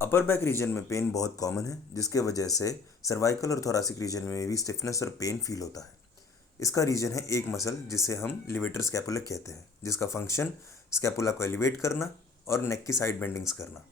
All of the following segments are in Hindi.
अपर बैक रीजन में पेन बहुत कॉमन है, जिसके वजह से सर्वाइकल और थोरासिक रीजन में भी स्टिफनेस और पेन फील होता है। इसका रीजन है एक मसल जिसे हम लिवेटर स्कैपुला कहते हैं, जिसका फंक्शन स्कैपुला को एलिवेट करना और नेक की साइड बेंडिंग्स करना।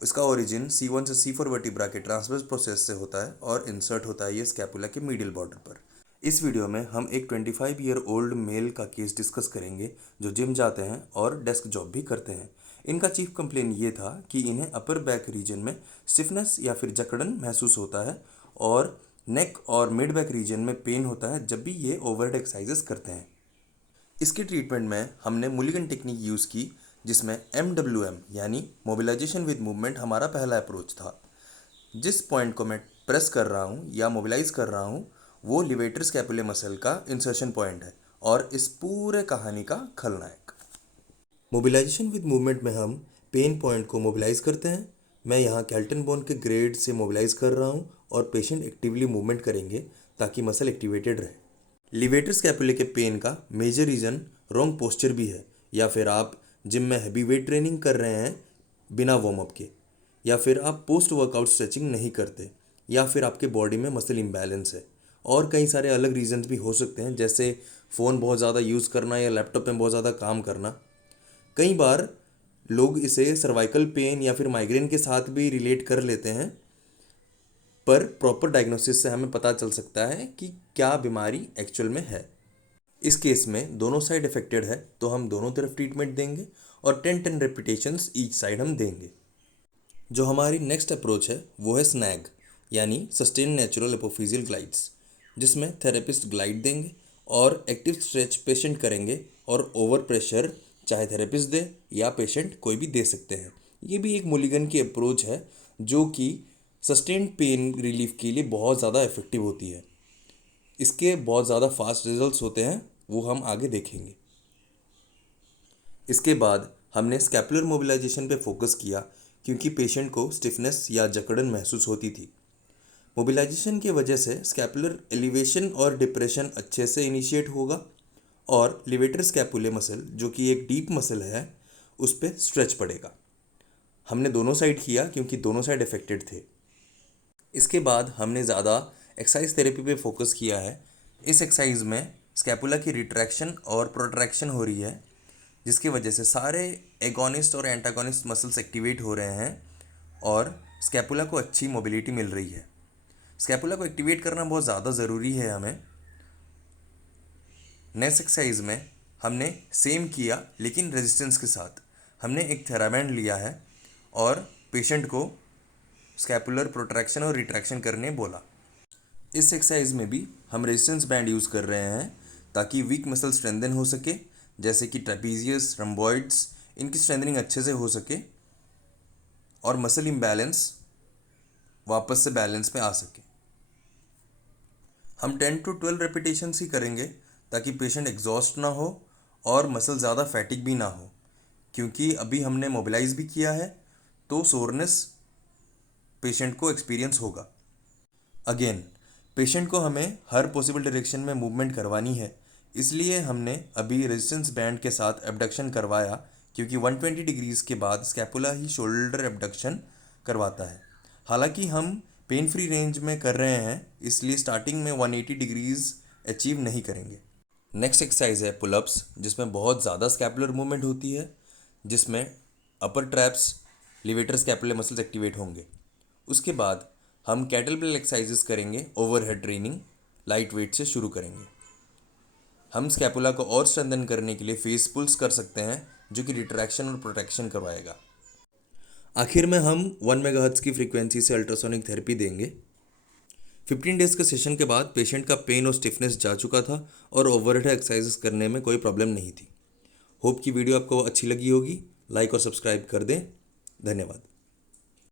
इसका ओरिजिन C1 से C4 वर्टिब्रा के ट्रांसवर्स प्रोसेस से होता है और इंसर्ट होता है ये स्कैपुला के मीडियल बॉर्डर पर। इस वीडियो में हम एक 25 ईयर ओल्ड मेल का केस डिस्कस करेंगे जो जिम जाते हैं और डेस्क जॉब भी करते हैं। इनका चीफ कंप्लेन ये था कि इन्हें अपर बैक रीजन में स्टिफनेस या फिर जकड़न महसूस होता है और नेक और मिड बैक रीजन में पेन होता है जब भी ये ओवरहेड एक्सरसाइजेस करते हैं। इसकी ट्रीटमेंट में हमने मुलिगन टेक्निक यूज़ की, जिसमें MWM यानी मोबिलाइजेशन विद मूवमेंट हमारा पहला अप्रोच था। जिस पॉइंट को मैं प्रेस कर रहा हूँ या मोबिलाइज कर रहा हूँ वो लिवेटर स्कैपुले मसल का इंसर्शन पॉइंट है और इस पूरे कहानी का खलनायक। मोबिलाइजेशन विद मूवमेंट में हम पेन पॉइंट को मोबिलाइज करते हैं। मैं यहाँ कैल्टन बोन के ग्रेड से मोबिलाइज कर रहा हूँ और पेशेंट एक्टिवली मूवमेंट करेंगे ताकि मसल एक्टिवेटेड रहे। लिवेटर स्कैपुले के पेन का मेजर रीज़न रॉन्ग पोस्चर भी है, या फिर आप जिम में हैवी वेट ट्रेनिंग कर रहे हैं बिना वार्म अप के, या फिर आप पोस्ट वर्कआउट स्ट्रेचिंग नहीं करते, या फिर आपके बॉडी में मसल इम्बैलेंस है। और कई सारे अलग रीजंस भी हो सकते हैं, जैसे फ़ोन बहुत ज़्यादा यूज़ करना या लैपटॉप में बहुत ज़्यादा काम करना। कई बार लोग इसे सर्वाइकल पेन या फिर माइग्रेन के साथ भी रिलेट कर लेते हैं, पर प्रॉपर डायग्नोसिस से हमें पता चल सकता है कि क्या बीमारी एक्चुअल में है। इस केस में दोनों साइड अफेक्टेड है तो हम दोनों तरफ ट्रीटमेंट देंगे और 10-10 रेपिटेशंस ईच साइड हम देंगे। जो हमारी नेक्स्ट अप्रोच है वो है स्नैग यानी सस्टेन नेचुरल एपोफिजियल ग्लाइड्स, जिसमें थेरेपिस्ट ग्लाइड देंगे और एक्टिव स्ट्रेच पेशेंट करेंगे और ओवर प्रेशर चाहे थेरेपिस्ट दे या पेशेंट कोई भी दे सकते हैं। ये भी एक मुलिगन की अप्रोच है जो कि सस्टेन्ड पेन रिलीफ के लिए बहुत ज़्यादा इफेक्टिव होती है। इसके बहुत ज़्यादा फास्ट रिजल्ट्स होते हैं, वो हम आगे देखेंगे। इसके बाद हमने स्कैपुलर मोबिलाइजेशन पे फोकस किया क्योंकि पेशेंट को स्टिफनेस या जकड़न महसूस होती थी। मोबिलाइजेशन की वजह से स्कैपुलर एलिवेशन और डिप्रेशन अच्छे से इनिशिएट होगा और लिवेटर स्कैपुले मसल, जो कि एक डीप मसल है, उस पर स्ट्रेच पड़ेगा। हमने दोनों साइड किया क्योंकि दोनों साइड अफेक्टेड थे। इसके बाद हमने ज़्यादा एक्सरसाइज थेरेपी पे फोकस किया है। इस एक्सरसाइज में स्कैपुला की रिट्रैक्शन और प्रोट्रैक्शन हो रही है, जिसकी वजह से सारे एगोनिस्ट और एंटागोनिस्ट मसल्स एक्टिवेट हो रहे हैं और स्कैपुला को अच्छी मोबिलिटी मिल रही है। स्कैपुला को एक्टिवेट करना बहुत ज़्यादा ज़रूरी है हमें। नेक्स्ट एक्सरसाइज में हमने सेम किया लेकिन रेजिस्टेंस के साथ। हमने एक थेराबैंड लिया है और पेशेंट को स्कैपुलर प्रोट्रैक्शन और रिट्रैक्शन करने बोला। इस एक्सरसाइज में भी हम रेजिस्टेंस बैंड यूज़ कर रहे हैं ताकि वीक मसल स्ट्रेंथन हो सके, जैसे कि ट्रेपीजियस, रम्बॉइड्स, इनकी स्ट्रेंथनिंग अच्छे से हो सके और मसल इम्बैलेंस वापस से बैलेंस पे आ सके। हम 10 to 12 रेपिटेशंस ही करेंगे ताकि पेशेंट एग्जॉस्ट ना हो और मसल ज़्यादा फैटिक भी ना हो, क्योंकि अभी हमने मोबिलाइज भी किया है तो सोरनेस पेशेंट को एक्सपीरियंस होगा। अगेन पेशेंट को हमें हर पॉसिबल डायरेक्शन में मूवमेंट करवानी है, इसलिए हमने अभी रेजिस्टेंस बैंड के साथ एबडक्शन करवाया, क्योंकि 120 डिग्रीज़ के बाद स्कैपुला ही शोल्डर एबडक्शन करवाता है। हालांकि हम पेन फ्री रेंज में कर रहे हैं, इसलिए स्टार्टिंग में 180 डिग्रीज़ अचीव नहीं करेंगे। नेक्स्ट एक्सरसाइज है पुलअप्स, जिसमें बहुत ज़्यादा स्कैपुलर मूवमेंट होती है, जिसमें upper traps, levator scapular muscles activate होंगे। उसके बाद हम कैटलबेल एक्सरसाइजेस करेंगे, ओवरहेड ट्रेनिंग लाइट वेट से शुरू करेंगे। हम स्कैपुला को और स्ट्रेंथन करने के लिए फेस पुल्स कर सकते हैं, जो कि रिट्रैक्शन और प्रोटेक्शन करवाएगा। आखिर में हम 1 मेगाहर्ट्ज़ की फ्रीक्वेंसी से अल्ट्रासोनिक थेरेपी देंगे। 15 डेज़ के सेशन के बाद पेशेंट का पेन और स्टिफनेस जा चुका था और ओवरहेड एक्सरसाइजेस करने में कोई प्रॉब्लम नहीं थी। होप की वीडियो आपको अच्छी लगी होगी। लाइक और सब्सक्राइब कर दें। धन्यवाद।